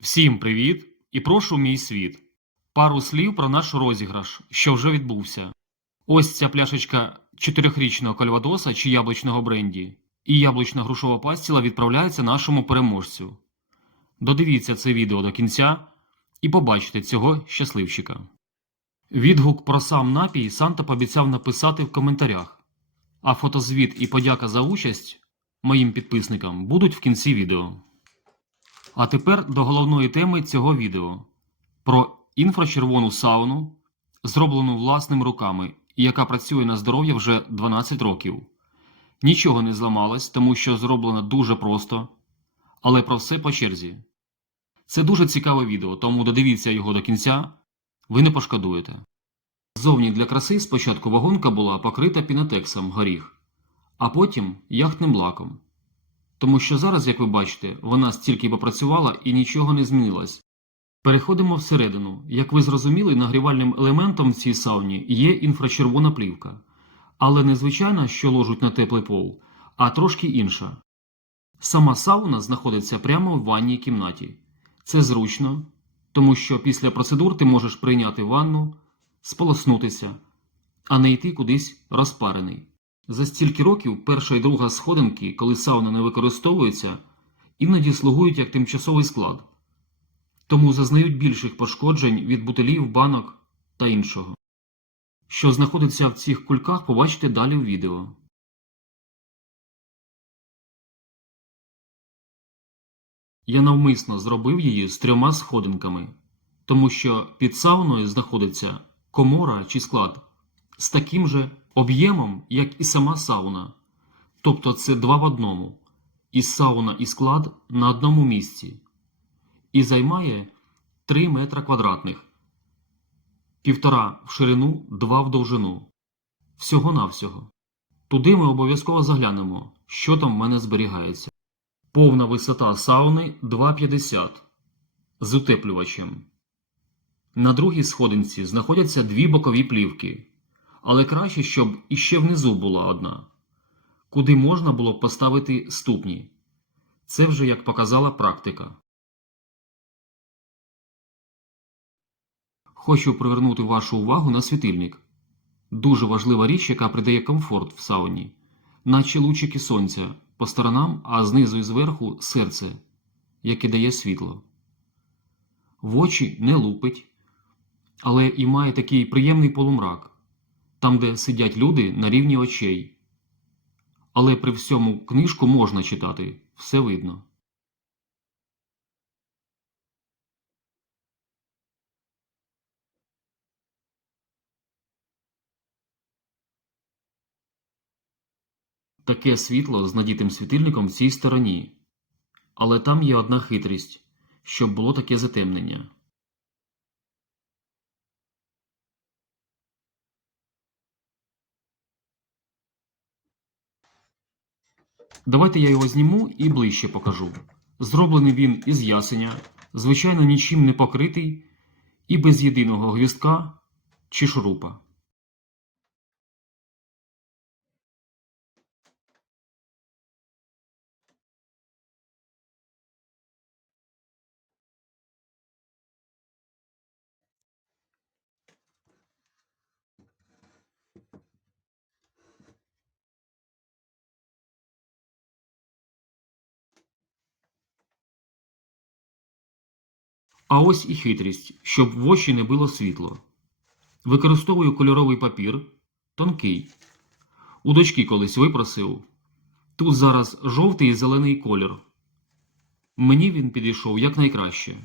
Всім привіт і прошу мій світ. Пару слів про наш розіграш, що вже відбувся. Ось ця пляшечка чотирьохрічного кальвадоса чи яблучного бренді, і яблучна грушова пастіла відправляється нашому переможцю. Додивіться це відео до кінця і побачите цього щасливчика. Відгук про сам напій Санта пообіцяв написати в коментарях, а фотозвіт і подяка за участь моїм підписникам будуть в кінці відео. А тепер до головної теми цього відео про інфрачервону сауну, зроблену власними руками і яка працює на здоров'я вже 12 років. Нічого не зламалось, тому що зроблено дуже просто, але про все по черзі. Це дуже цікаве відео, тому додивіться його до кінця, ви не пошкодуєте. Зовні для краси спочатку вагонка була покрита пінотексом горіх, а потім яхтним лаком. Тому що зараз, як ви бачите, вона стільки попрацювала і нічого не змінилось. Переходимо всередину. Як ви зрозуміли, нагрівальним елементом в цій сауні є інфрачервона плівка, але не звичайна, що ложуть на теплий пол, а трошки інша. Сама сауна знаходиться прямо в ванній кімнаті. Це зручно, тому що після процедур ти можеш прийняти ванну, сполоснутися, а не йти кудись розпарений. За стільки років перша і друга сходинки, коли сауна не використовується, іноді слугують як тимчасовий склад, тому зазнають більших пошкоджень від бутилів, банок та іншого. Що знаходиться в цих кульках, побачите далі в відео. Я навмисно зробив її з трьома сходинками, тому що під сауною знаходиться комора чи склад з таким же об'ємом, як і сама сауна. Тобто це два в одному. І сауна і склад на одному місці. І займає 3 метра квадратних. Півтора в ширину, два в довжину. Всього-навсього. Туди ми обов'язково заглянемо, що там в мене зберігається. Повна висота сауни 2,50 з утеплювачем. На другій сходинці знаходяться дві бокові плівки але краще, щоб іще внизу була одна, куди можна було поставити ступні. Це вже як показала практика. Хочу привернути вашу увагу на світильник. Дуже важлива річ, яка придає комфорт в сауні, наче лучики сонця по сторонам, а знизу і зверху серце, яке дає світло. В очі не лупить, але і має такий приємний полумрак там, де сидять люди на рівні очей. Але при всьому книжку можна читати, все видно. Таке світло з надітим світильником в цій стороні. Але там є одна хитрість, щоб було таке затемнення. Давайте я його зніму і ближче покажу. Зроблений він із ясеня, звичайно, нічим не покритий і без єдиного гвіздка чи шурупа. А ось і хитрість, щоб в очі не було світло. Використовую кольоровий папір, тонкий. У дочки колись випросив. Тут зараз жовтий і зелений колір. Мені він підійшов якнайкраще.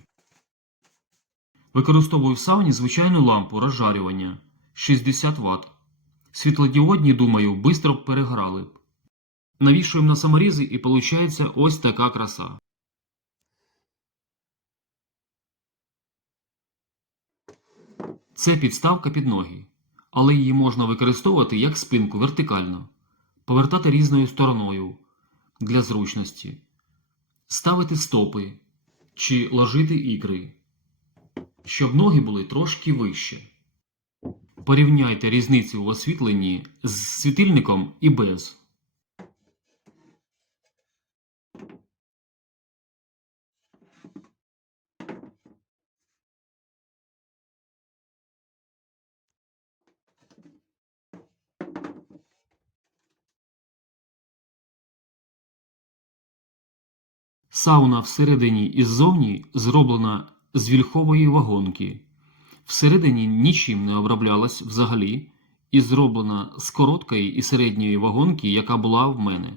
Використовую в сауні звичайну лампу розжарювання 60 Вт. Світлодіодні, думаю, бистро переграли б. Навішуємо на саморізи і виходить ось така краса. Це підставка під ноги, але її можна використовувати як спинку вертикально, повертати різною стороною для зручності, ставити стопи чи ложити ікри, щоб ноги були трошки вище. Порівняйте різницю в освітленні з світильником і без. Сауна всередині і ззовні зроблена з вільхової вагонки. Всередині нічим не оброблялась взагалі і зроблена з короткої і середньої вагонки, яка була в мене.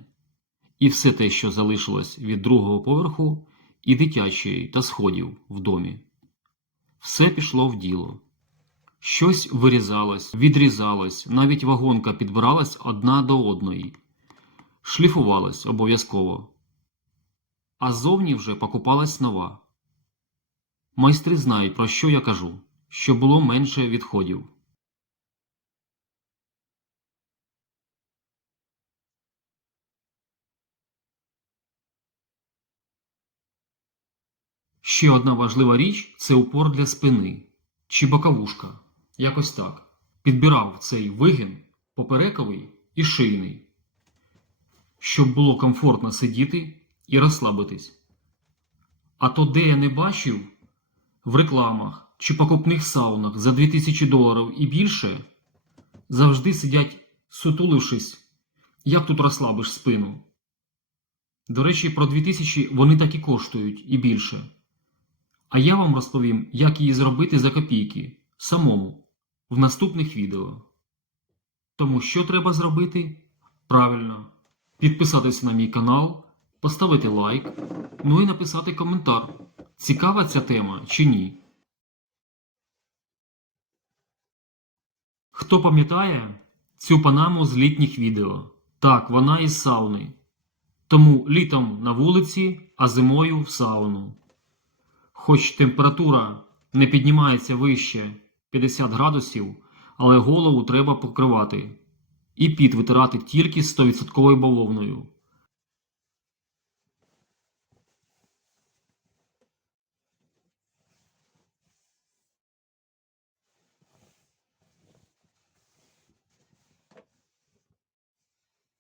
І все те, що залишилось від другого поверху, і дитячої та сходів в домі. Все пішло в діло. Щось вирізалось, відрізалось, навіть вагонка підбиралась одна до одної, шліфувалась обов'язково. А ззовні вже покупалась нова. Майстри знають, про що я кажу, щоб було менше відходів. Ще одна важлива річ це упор для спини чи боковушка. Якось так. Підбирав цей вигін поперековий і шийний, щоб було комфортно сидіти і розслабитись. А то, де я не бачив в рекламах чи покупних саунах за 2000 доларів і більше, завжди сидять сутулившись, як тут розслабиш спину. До речі, про 2000 вони так і коштують і більше. А я вам розповім, як її зробити за копійки самому в наступних відео. Тому що треба зробити? Правильно, підписатися на мій канал, поставити лайк, ну і написати коментар. Цікава ця тема чи ні. Хто пам'ятає цю панаму з літніх відео? Так, вона із сауни. Тому літом на вулиці, а зимою в сауну. Хоч температура не піднімається вище 50 градусів, але голову треба покривати і під витирати тільки 100% бавовною.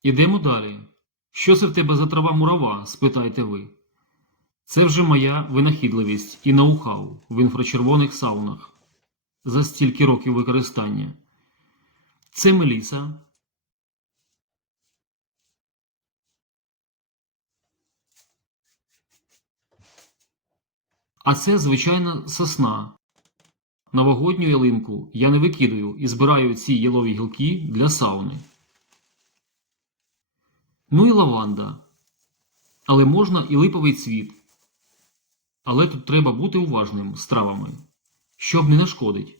Ідемо далі. Що це в тебе за трава мурава? спитаєте ви. Це вже моя винахідливість і ноу-хау в інфрачервоних саунах за стільки років використання. Це меліса. А це звичайна сосна. Новогодню ялинку я не викидаю і збираю ці ялові гілки для сауни. Ну і лаванда. Але можна і липовий цвіт. Але тут треба бути уважним з травами, щоб не нашкодить.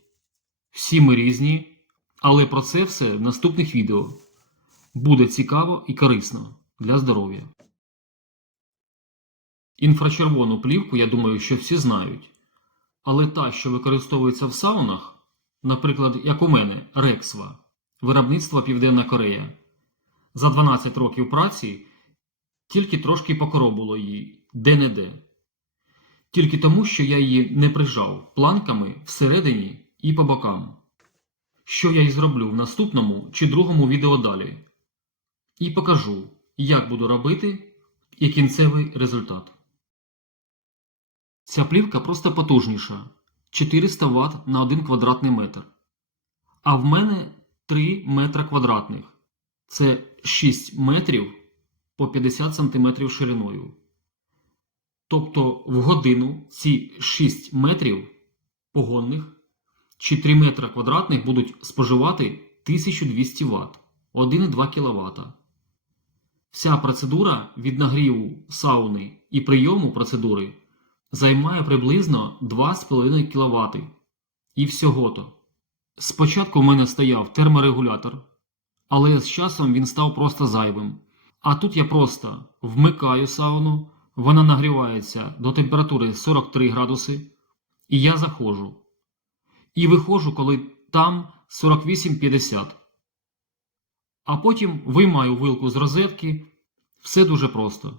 Всі ми різні, але про це все в наступних відео. Буде цікаво і корисно для здоров'я. Інфрачервону плівку, я думаю, що всі знають. Але та, що використовується в саунах, наприклад, як у мене, Рексва, виробництво Південна Корея, за 12 років праці тільки трошки покоробило її де-не-де. Тільки тому, що я її не прижав планками всередині і по бокам. Що я й зроблю в наступному чи другому відео далі. І покажу, як буду робити і кінцевий результат. Ця плівка просто потужніша 400 Вт на 1 квадратний метр. А в мене 3 метра квадратних. Це 6 метрів по 50 см шириною. Тобто в годину ці 6 метрів погонних чи 3 метра квадратних будуть споживати 1200 Вт 1,2 кВт. Вся процедура від нагріву сауни і прийому процедури займає приблизно 2,5 кВт. І всього то. Спочатку в мене стояв терморегулятор, але з часом він став просто зайвим. А тут я просто вмикаю сауну, вона нагрівається до температури 43 градуси, і я заходжу. І виходжу, коли там 48-50. А потім виймаю вилку з розетки. Все дуже просто.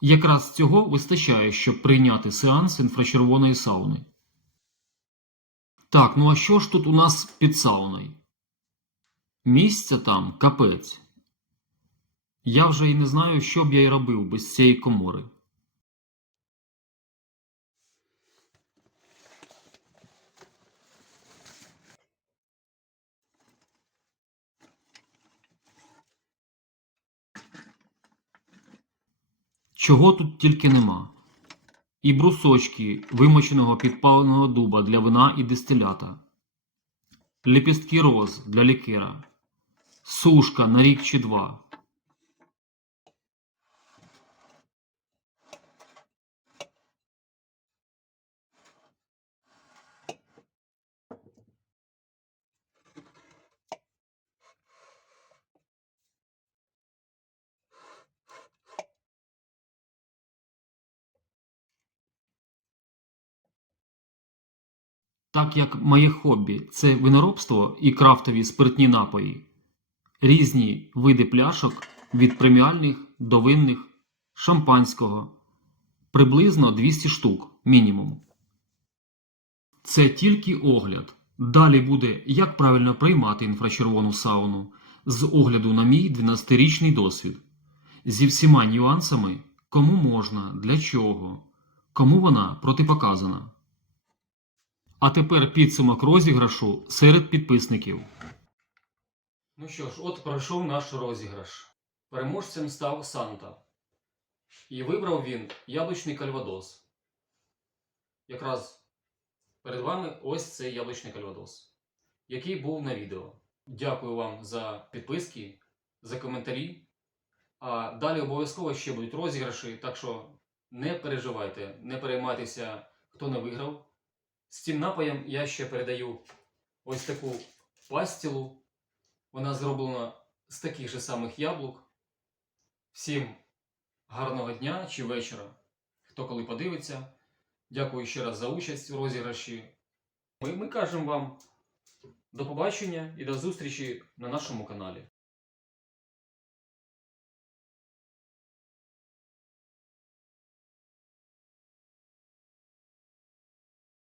Якраз цього вистачає, щоб прийняти сеанс інфрачервоної сауни. Так, ну а що ж тут у нас під сауною? Місця там капець. Я вже й не знаю, що б я й робив без цієї комори. Чого тут тільки нема. І брусочки вимоченого підпаленого дуба для вина і дистилята, ліпістки роз для лікера, сушка на рік чи два. Так як моє хобі це виноробство і крафтові спиртні напої, різні види пляшок від преміальних до винних, шампанського, приблизно 200 штук мінімум. Це тільки огляд. Далі буде, як правильно приймати інфрачервону сауну з огляду на мій 12-річний досвід. Зі всіма нюансами, кому можна, для чого, кому вона протипоказана. А тепер підсумок розіграшу серед підписників. Ну що ж, от пройшов наш розіграш. Переможцем став Санта. І вибрав він яблучний кальвадос. Якраз перед вами ось цей яблучний кальвадос, який був на відео. Дякую вам за підписки, за коментарі. А далі обов'язково ще будуть розіграші, так що не переживайте, не переймайтеся, хто не виграв. З цим напоєм я ще передаю ось таку пастілу. Вона зроблена з таких же самих яблук. Всім гарного дня чи вечора. Хто коли подивиться. Дякую ще раз за участь у розіграші. Ми, ми кажемо вам до побачення і до зустрічі на нашому каналі.